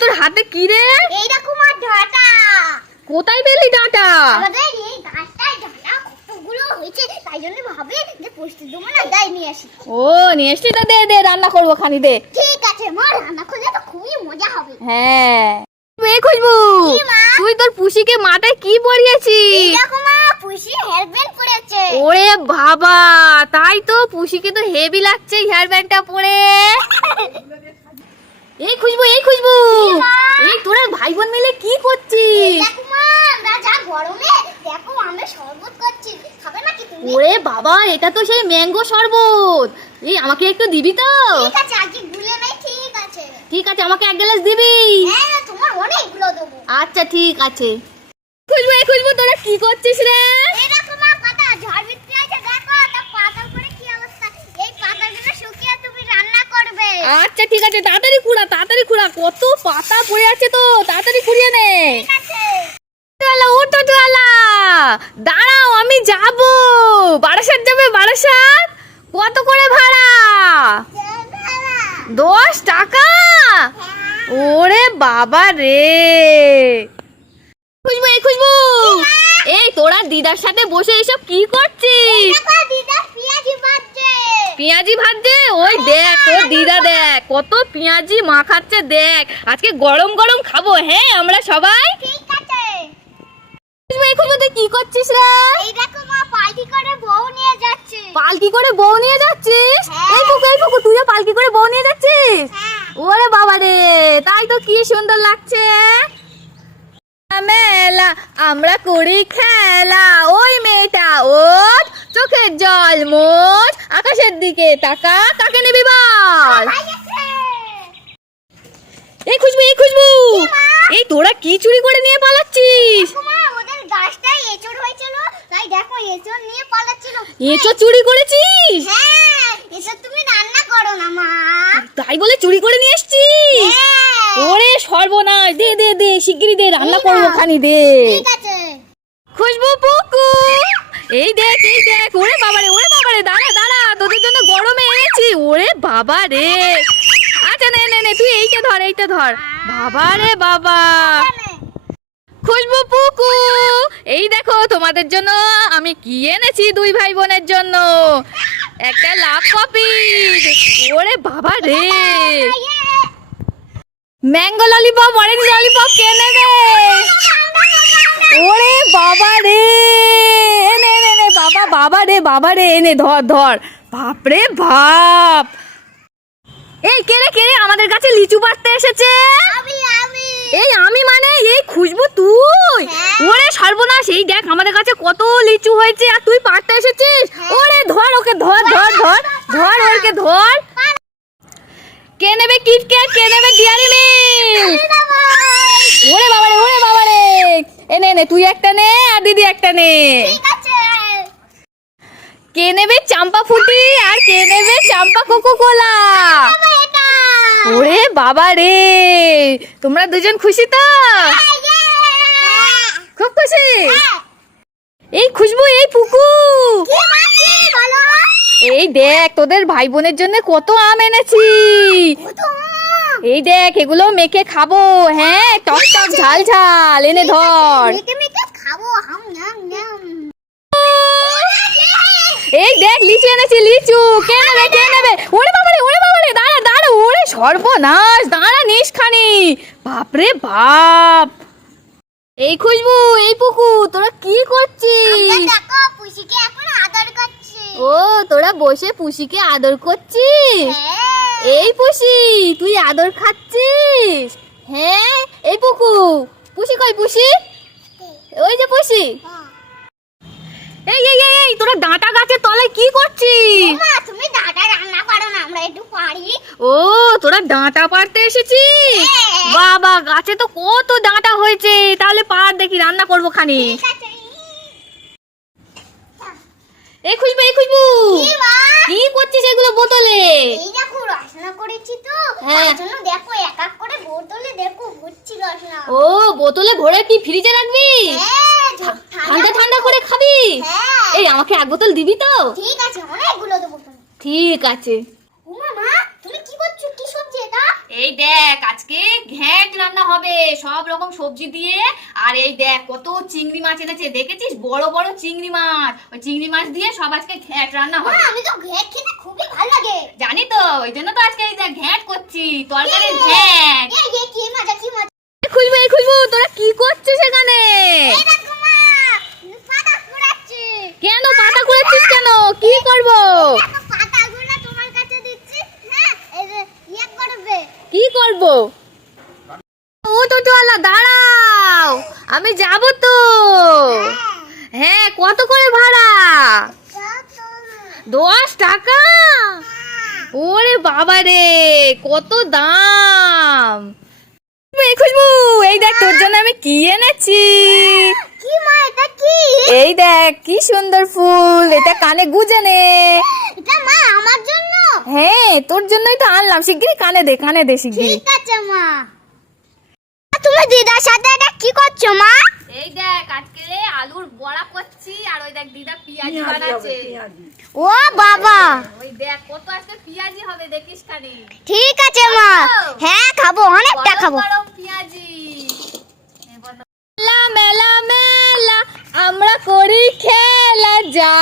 তোর হাতে কি রে? এইরকম আর ডাটা কোথায় পেলি ডাঁটা আমাদের এই গাছটায় ডাটা কতগুলো হয়েছে তাই জন্য ভাবে যে পুষ্টি দেবো না তাই নিয়ে আসি। ও নিয়ে এসছি তো দে দে রান্না করব খানি দে। ঠিক আছে মা রান্না করলে তো খুবই মজা হবে। হ্যাঁ। এ খুশবু কি মা? তুই তোর পুষিকে মাথায় কি পরিয়েছিস এইরকম আর পুষি হেয়ার ব্যান্ড পড়েছে ওরে বাবা তাই তো পুষিকে তো হেভি লাগছে হেয়ার ব্যান্ডটা পরে। এই খুশবু এই খুশবু। মা? এই তোরা ভাই বোন মিলে কি করছিস? দেখো মা আমরা যা গরমে দেখো আমরা শরবত করছি। খাবে নাকি তুমি? ওরে বাবা এটা তো সেই ম্যাঙ্গো শরবত। এই আমাকে একটু দিবি তো? ঠিক আছে আজকে গুলে নাই ঠিক আছে। ঠিক আছে আমাকে এক গ্লাস দিবি? হ্যাঁ তোমার অনেকগুলো দেবো। আচ্ছা ঠিক আছে। খুশবু এই খুশবু তোরা কি করছিস রে এই দেখো মা পাতা ঝড় বৃষ্টি আছে দেখো তা পাতার উপরে কি অবস্থা এই পাতাগুলো শুকিয়ে তুমি রান্না করবে আচ্ছা ঠিক আছে তাড়াতাড়ি কুড়া তাড়াতাড়ি কুড়া কত পাতা পড়ে আছে তো তাড়াতাড়ি কুড়িয়ে নে। দাঁড়াও আমি যাব। বারাসাত যাবে বারাসাত? কত করে ভাড়া? দশ টাকা? ওরে বাবা রে। খুশবু এই খুশবু। এই তোরা দিদার সাথে বসে এসব কি করছিস? পেঁয়াজি ভাজছে? ওই দিদা দেখ কত পেঁয়াজি মাখাচ্ছে দেখ। আজকে গরম গরম খাব হ্যাঁ আমরা সবাই? ঠিক আছে। খুশবু, তুই কি করছিস রে? এই দেখো মা পাল্টি করে বউ নিয়ে যাচ্ছে। পালকি করে বউ নিয়ে যাচ্ছিস? হ্যাঁ। এই পুকু এই পুকু তুইও পালকি করে বউ নিয়ে যাচ্ছিস? হ্যাঁ। ওরে বাবা রে তাই তো কি সুন্দর লাগছে। মেলা আমরা করি খেলা। ওই মেয়েটা ও চোখের জল মোট আকাশের দিকে তাকা কাকে নিবি বল? এই খুশবু এই খুশবু। এই তোরা কি চুরি করে নিয়ে পালাচ্ছিস? এঁচো চুরি করেছিস? হ্যাঁ তুমি রান্না করো না মা। তাই বলে চুরি করে নিয়ে এসছিস? হ্যাঁ। ওরে সর্বনাশ দে দে দে শিগগিরই দে রান্না করব খানি দে। ঠিক আছে। খুশবু পুকু এই দেখ এই দেখ ওরে বাবা রে ওরে বাবা রে দাঁড়া দাঁড়া তোদের জন্য গরমে এনেছি ওরে বাবা রে আচ্ছা নে নে নে তুই এইটা ধর এইটা ধর। বাবা রে বাবা। খুশবু পুকু এই দেখো তোমাদের জন্য আমি কি এনেছি দুই ভাই বোনের জন্য? একটা লাভ কপি ওরে বাবা রে ম্যাঙ্গো ললিপপ অরেঞ্জ ললিপপ কে নেবে? ওরে বাবা রে এনে এনে এনে বাবা বাবা রে বাবা রে এনে ধর ধর। বাপরে বাপ। এই কে রে কে রে আমাদের কাছে লিচু পাড়তে এসেছে? এই আমি মানে এই খুশবু তুই? হ্যাঁ। ওরে সর্বনাশ এই দেখ আমাদের কাছে কত লিচু হয়েছে আর তুই পাড়তে এসেছিস? হ্যাঁ। ওরে ধর ওকে ধর ধর ধর ধর ওকে ধর। কে নেবে কিটক্যাট কে নেবে ডিয়ারি মিল্ক? ওরে বাবারে ওরে বাবারে। এনে এনে তুই একটা নে আর দিদি একটা নে। কে নেবে চাম্পা ফুটি আর কে নেবে চাম্পা কোকো কোলা ওরে বাবা রে তোমরা দুজন খুশি তো? খুব খুশি? এই খুশবু এই পুকু এই দেখ তোদের ভাই বোনের জন্য কত আম এনেছি। এই দেখ এগুলো মেখে খাব। হ্যাঁ টক টক ঝাল ঝাল এনে ধর। এই দেখ লিচু এনেছি লিচু। কে নেবে কে নেবে? ওরে বাবারে ওরে বাবারে দাঁড়া দাঁড়া ওরে সর্বনাশ। দাঁড়া নিস খানি বাপরে বাপ। এই খুশবু এই পুকু তোরা কি করছিস? এখন আদর করছি। ও তোরা বসে পুষিকে আদর করছিস? হ্যাঁ। এই পুষি তুই আদর খাচ্ছিস? হ্যাঁ? এই পুকু পুষি কই পুষি? ওই যে পুষি। এই এই এই এই তোরা ডাঁটা গাছের তলায় কি করছিস? তুমি দাদা রান্না করো না আমরা একটু পারি। ও তোরা ডাঁটা পাড়তে এসেছিস? হ্যাঁ। বাবা গাছে তো কত ডাঁটা হয়েছে তাহলে পার দেখি রান্না করব খানি। এই খুশবু এই খুশবু কি করছিস এগুলো বোতলে? এই দেখো রসনা করেছি তো। হ্যাঁ। তার জন্য দেখো এক এক করে বোতলে দেখো ভর্তি রসনা। ও বোতলে ভরে কি ফ্রিজে রাখবি? হ্যাঁ, ঠান্ডা ঠান্ডা করে খাবি? হ্যাঁ। এই আমাকে এক বোতল দিবি তো? ঠিক আছে অনেকগুলো দেবো। ঠিক আছে। উমা মা তুমি কি করছ? কি সবজি এটা? এই দেখ আজকে ঘ্যাট রান্না হবে। সব রকম সবজি দিয়ে। আর এই দেখ কত চিংড়ি মাছ এনেছে। দেখেছিস? বড় বড় চিংড়ি মাছ। ওই চিংড়ি মাছ দিয়ে সব আজকে ঘ্যাট রান্না হবে। আমি তো ঘ্যাট খেতে খুবই ভালো লাগে। জানি তো ওই জন্য তো আজকে এই দেখ ঘ্যাট করছি। তরকারি ঘ্যাট। এই কি মজা কি মজা। খুলবো এই খুলবো তোরা কি করছিস এখানে এই দেখো মা পাতা কুড়াচ্ছি কেন পাতা কুড়াচ্ছিস কেন কি করব দেখো পাতাগুলো তোমার কাছে দিচ্ছি হ্যাঁ এই যে ইয়ে করবে কি করব ও টোটোওয়ালা দাঁড়াও আমি যাব তো হ্যাঁ কত করে ভাড়া দশ টাকা ওরে বাবা রে কত দাম এই খুশবু এই দেখ তোর জন্য আমি কি এনেছি? কি মা এটা কি? এই দেখ কি সুন্দর ফুল। এটা কানে গুজে নে। এটা মা আমার জন্য? হ্যাঁ তোর জন্যই তো আনলাম। শিগগিরই কানে দে কানে দে শিগগিরই। ঠিক আছে মা। তুমি দিদার সাথে এটা কি করছ মা? এই দেখ আজকে আলুর বড়া করছি আর ওই দেখ দিদা পিয়াজি বানাচ্ছে। ও বাবা। ওই দেখ কত আজকে পিয়াজি হবে দেখিস খালি ঠিক আছে মা। হ্যাঁ খাব অনেকটা খাব। মেলা মেলা আমরা করি খেলা যা।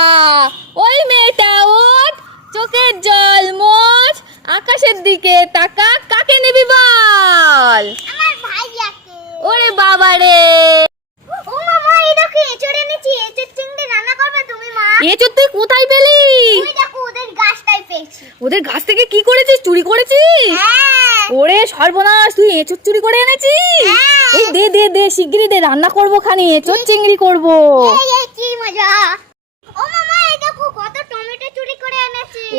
ওই মেয়েটা ওঠ চোখের জল মোছ আকাশের দিকে তাকা কাকে নিবি বল? ওরে বাবা রে। এচোর তুই কোথায় পেলি? দেখো ওদের পেয়েছি ওদের গাছ থেকে কি করেছিস? চুরি করেছিস? হ্যাঁ। ওরে সর্বনাশ তুই এঁচোর চুরি করে এনেছিস? হ্যাঁ। এই দে দে দে শিগগিরই দে রান্না করব খানি এঁচোর চিংড়ি করব। কি মজা।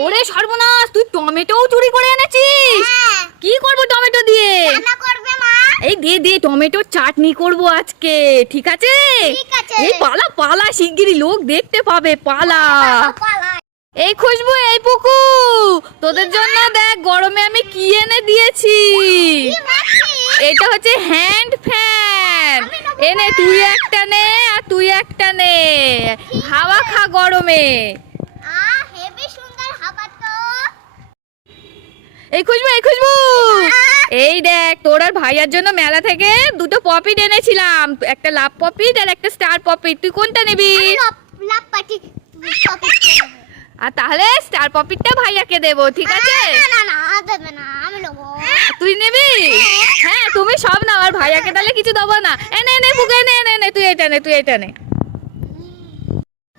ওরে সর্বনাশ তুই টমেটোও চুরি করে এনেছিস? হ্যাঁ। কি করব টমেটো দিয়ে? এই দে দে টমেটোর চাটনি করব আজকে ঠিক আছে? এই পালা পালা শিগগিরই লোক দেখতে পাবে পালা। এই খুশবু, এই পুকু, তোদের জন্য দেখ গরমে আমি কি এনে দিয়েছি। এটা হচ্ছে হ্যান্ড ফ্যান এনে তুই একটা নে আর তুই একটা নে। হাওয়া খা গরমে। এই খুশবু এই খুশবু। এই দেখ, তোর আর ভাইয়ার জন্য মেলা থেকে দুটো পপিট এনেছিলাম। একটা লাভ পপিট আর একটা স্টার পপিট তুই কোনটা নিবি? লাপ আর তাহলে স্টার পপিটটা ভাইয়াকে দেবো ঠিক আছে? না না না দেবে না আমি নেব। তুই নিবি? হ্যাঁ তুমি সব নাও আর ভাইয়াকে তাহলে কিছু দেবো না। এ নে নে বুকে নে নে নে তুই এটা নে তুই এটা নে।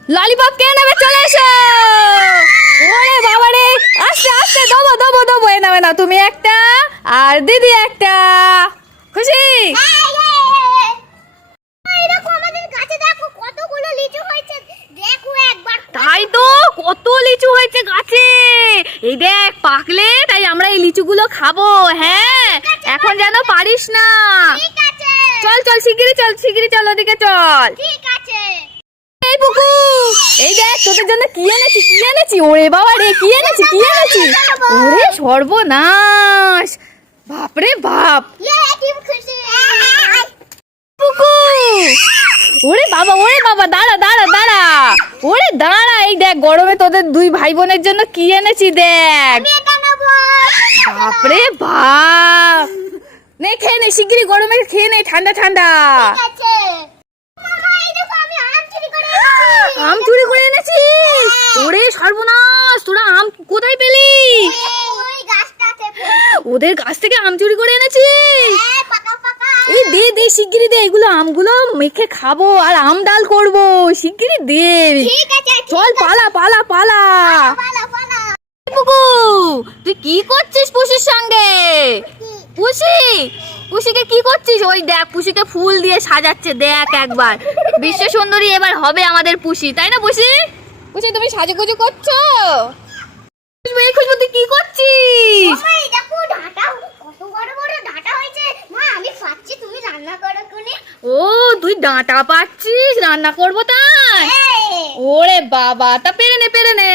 ললিপপ কে নেবে চলে এসো! ওরে বাবা রে আস্তে আস্তে দেবো দেবো দেবো এ নাও। না তুমি একটা আর দিদি একটা। খুশি এই, এই, এই। এই দেখো আমাদের গাছে দেখো কতগুলো লিচু হয়েছে দেখো একবার তাই তো কত লিচু হয়েছে গাছে। এই দেখ, পাকলে তাই আমরা এই লিচুগুলো খাব হ্যাঁ? এখন যেন পারিস না। চল চল, শিগগিরই চল শিগগিরই চল ওদিকে চল। এই দেখ জন্য কি কি ওরে বাবা রে, কি কি সর্বনাশ। বাপরে বাপ। কি খুশি পুকু ওরে বাবা ওরে বাবা দাঁড়া দাঁড়া দাঁড়া। ওরে দাঁড়া এই দেখ গরমে তোদের দুই ভাই বোনের জন্য কি এনেছি দেখ। বাপরে বাপ। নে খেয়ে নে শিগগিরই গরমে খেয়ে নে ঠান্ডা ঠান্ডা। আমি চুরি করে এনেছিস ওরে সর্বনাশ তোরা আম কোথায় পেলি? ওদের গাছ থেকে আম চুরি করে এনেছিস হ্যাঁ এই দে দে শিগগিরই দে এগুলো আমগুলো মেখে খাব আর আম ডাল করব শিগগিরই দে। ঠিক আছে চল পালা পালা পালা। পালা পালা পুকু তুই কি করছিস পুষির সঙ্গে? পুষি পুষিকে কি করছিস? ওই দেখ পুষিকে ফুল দিয়ে সাজাচ্ছে দেখ একবার। বিশ্ব সুন্দরী এবার হবে আমাদের পুষি তাই না পুষি? পুষি তুমি সাজুগুজু করছ? খুশবু, এই খুশবু তুই কি করছিস মামা এই দেখো ডাঁটা কত বড় বড় ডাঁটা হয়েছে মা আমি পাচ্ছি তুমি রান্না করো কোনে ও তুই ডাঁটা পাচ্ছিস রান্না করব তাই? ওরে বাবা তা পেরে নে পেরে নে।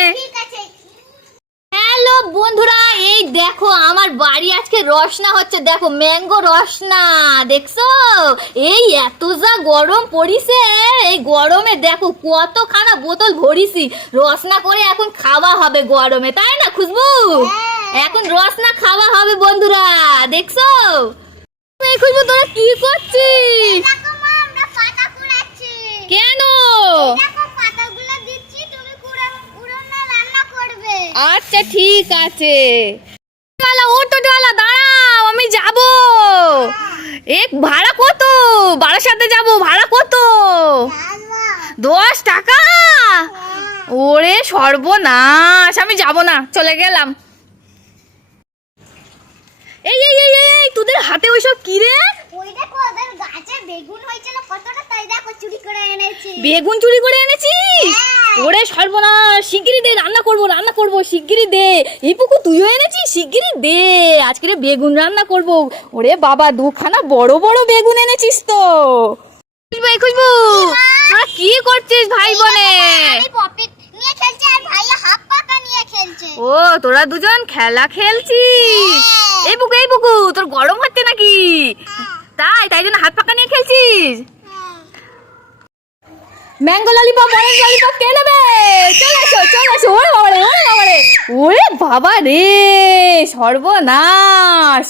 হ্যালো বন্ধুরা এই দেখো আমার বাড়ি আজকে রসনা হচ্ছে। দেখো ম্যাঙ্গো রসনা দেখছ? এই এত যা গরম পড়িছে এই গরমে দেখো কতখানা বোতল ভরিছি। রসনা করে এখন খাওয়া হবে গরমে তাই না খুশবু? হ্যাঁ। এখন রসনা খাওয়া হবে বন্ধুরা দেখছ? এই খুশবু তোরা কি করছিস? কেন? আচ্ছা ঠিক আছে। ডালা ওটো ডালা দাঁড়াও আমি যাব। এক ভাড়া কত? বাড়ার সাথে যাব ভাড়া কত? দশ টাকা? ওরে সর্বনাশ আমি যাব না চলে গেলাম। এই এই এই এই, তোদের হাতে ওইসব কি রে ওই দেখো ওদের গাছে বেগুন হয়েছিল কতটা তাই দেখো চুরি করে এনেছি বেগুন চুরি করে এনেছিস হ্যাঁ। ওরে সর্বনাশ শিগগিরই দে রান্না করব রান্না করব শিগগিরই দে এই তুইও এনেছিস শিগগিরই দে আজকে বেগুন রান্না করব ওরে বাবা দুখানা বড় বড় বেগুন এনেছিস তো এই খুশবু তোরা কি করছিস ভাই বোনে আমি পপিট নিয়ে খেলছি আর ভাইয়া হাফ ও তোরা দুজন খেলা খেলছিস? হ্যাঁ। এই বুকু এই বুকু তোর গরম হচ্ছে নাকি? তাই তাই জন্য হাত পাকা নিয়ে খেলছিস? ম্যাঙ্গো ললিপপ অরেঞ্জ ললিপপ কে নেবে? চলে এসো চলে এসো ওরে বাবারে ওরে বাবারে। ওরে বাবা রে সর্বনাশ।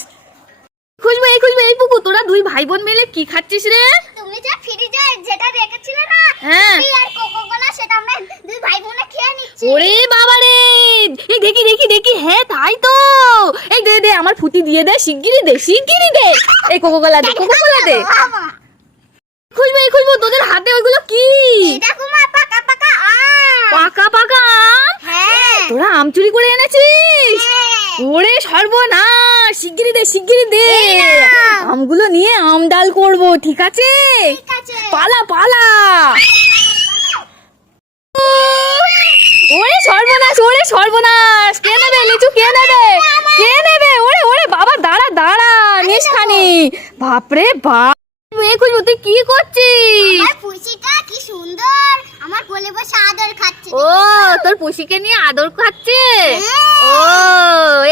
খুশবু এই খুশবু এই পুকু তোরা দুই ভাই বোন মিলে কি খাচ্ছিস রে? যেটা রেখেছিলে না? হ্যাঁ। আর কোকো কোলা সেটা আমরা দুই ভাই বোনে খেয়ে নিচ্ছি। ওরে বাবা রে! এই দেখি দেখি দেখি। হ্যাঁ তাই তো। এই দে দে আমার ফুটি দিয়ে দে শিগগিরই দে দে। এই কোকো কোলা দে কোকো কোলা দে। এই খুশবু তোদের হাতে ওইগুলো কি? পাকা পাকা আম। পাকা পাকা আম? হ্যাঁ। তোরা আম চুরি করে এনেছিস? হ্যাঁ। ওরে সর্বনাশ! শিগগিরি দে শিগগিরি দে। আমগুলো নিয়ে আম ডাল করব ঠিক আছে? পালা পালা। ওরে সর্বনাশ ওরে সর্বনাশ। কে নেবে লিচু কে নেবে? কে নেবে? ওরে ওরে বাবা দাঁড়া দাঁড়া নিস খানি বাপরে বাপ। তুই কি করছিস? আমার পুষিটা কি সুন্দর। আমার কোলে বসে আদর খাচ্ছে। ও তোর পুষিকে নিয়ে আদর খাচ্ছে? হ্যাঁ। ও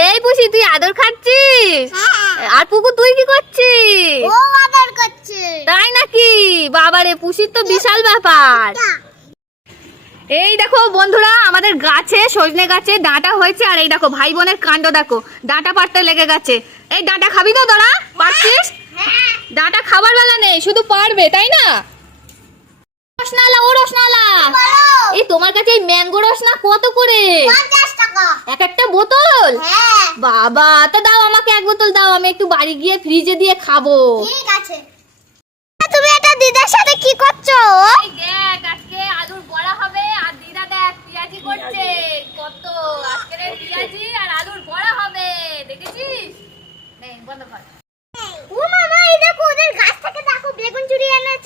এই পুষি তুই আদর খাচ্ছিস? হ্যাঁ। আর পুকু তুই কি করছিস? ও আদর করছে। তাই নাকি? বাবারে পুষির তো বিশাল ব্যাপার। এই দেখো বন্ধুরা আমাদের গাছে সজনে গাছে ডাঁটা হয়েছে আর এই দেখো ভাই বোনের কাণ্ড দেখো। ডাঁটা পাড়তে লেগে গেছে। এই ডাঁটা খাবি তো তোরা? পারছিস হ্যাঁ। ডাঁটা খাবার বেলা নেই শুধু পারবে তাই না? রসনালা ও রসনালা। এই তোমার কাছে এই ম্যাঙ্গো রসনা কত করে? এক একটা বোতল? হ্যাঁ। বাবা তো দাও আমাকে এক বোতল দাও আমি একটু বাড়ি গিয়ে ফ্রিজে দিয়ে খাব। ঠিক আছে। তুমি এটা দিদার সাথে কি করছ? দেখ আজকে আলুর বড়া হবে আর দিদা দেখ পেঁয়াজি করছে। কত? আজকের এই পেঁয়াজি আর আলুর বড়া হবে দেখেছিস? বন্ধ কর ও মামা এই দেখো ওদের গাছ থেকে দেখো বেগুন চুরি এনেছি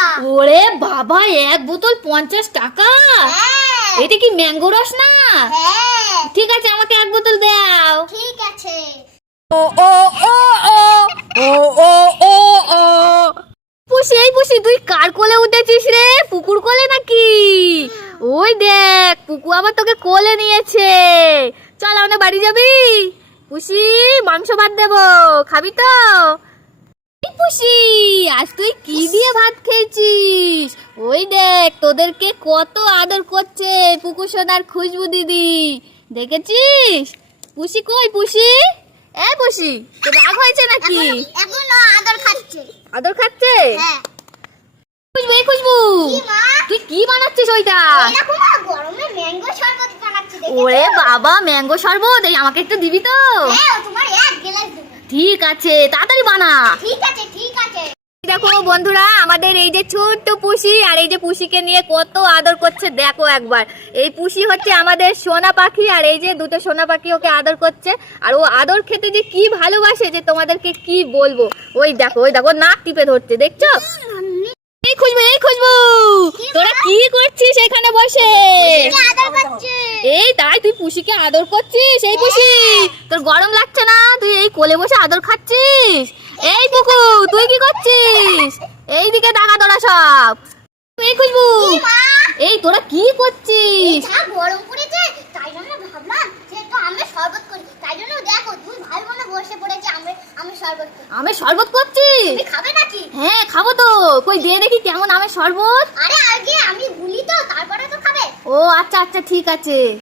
টাকা। ওরে বাবা এক বোতল পঞ্চাশ টাকা? হ্যাঁ। এটা কি ম্যাঙ্গো রস না? হ্যাঁ। ঠিক আছে আমাকে এক বোতল দাও। ঠিক আছে। ও ও ও ও ও ও ও ও। পুষি এই পুষি তুই কার কোলে উঠেছিস রে? পুকুর কোলে নাকি? ওই দেখ পুকু আবার তোকে কোলে নিয়েছে। চল আমরা বাড়ি যাবি। পুষি মাংস ভাত দেবো। খাবি তো? পুষি আজ তুই কি দিয়ে ভাত খেয়েছিস? ওই দেখ তোদেরকে কত আদর করছে পুকু সোনার খুশবু দিদি। দেখেছিস? পুষি কই পুষি এ পুষি তোর রাগ হয়েছে নাকি? এখন আদর খাচ্ছে। আদর খাচ্ছে? হ্যাঁ। খুশবু এই খুশবু তুই কি বানাচ্ছিস ওইটা? গরমে ম্যাঙ্গো শরবত? ওরে বাবা ম্যাঙ্গো শরবত এই আমাকে একটু দিবি তো? হ্যাঁ তোমার এক গ্লাস ঠিক আছে তাড়াতাড়ি বানা। ঠিক আছে দেখো বন্ধুরা, আমাদের এই যে ছোট্ট পুষি আর এই যে পুষিকে নিয়ে কত আদর করছে, দেখো একবার। এই পুষি হচ্ছে আমাদের সোনা পাখি আর এই যে দুটো সোনা পাখি ওকে আদর করছে। আর ও আদর খেতে যে কি ভালোবাসে যে তোমাদেরকে কি বলব? ওই দেখো ওই দেখো নাক টিপে ধরছে, দেখছ? এই খুঁজবো এই খুঁজবো তোরা কি করছিস এখানে বসে? এই তাই তুই পুষিকে আদর করছিস, এই পুষি! তোর গরম লাগছে না? তুই এই কোলে বসে আদর খাচ্ছিস? এই পুকু তুই কি করছিস? এইদিকে টাকা তোরা সব। এই খুশবু এই তোরা কি করছিস? যা গরম পড়েছে তাই জন্য ভাবলাম যে একটু আমের শরবত করি। তাই জন্য দেখো দুই ভাই বোনে বসে পড়েছে আমের আমের শরবত আমের শরবত করছিস? তুমি খাবে নাকি? হ্যাঁ খাব তো। কই দিয়ে দেখি কেমন আমের শরবত? আরে আগে আমি গুলি তো তারপরে তো খাবে। ও আচ্ছা আচ্ছা ঠিক আছে।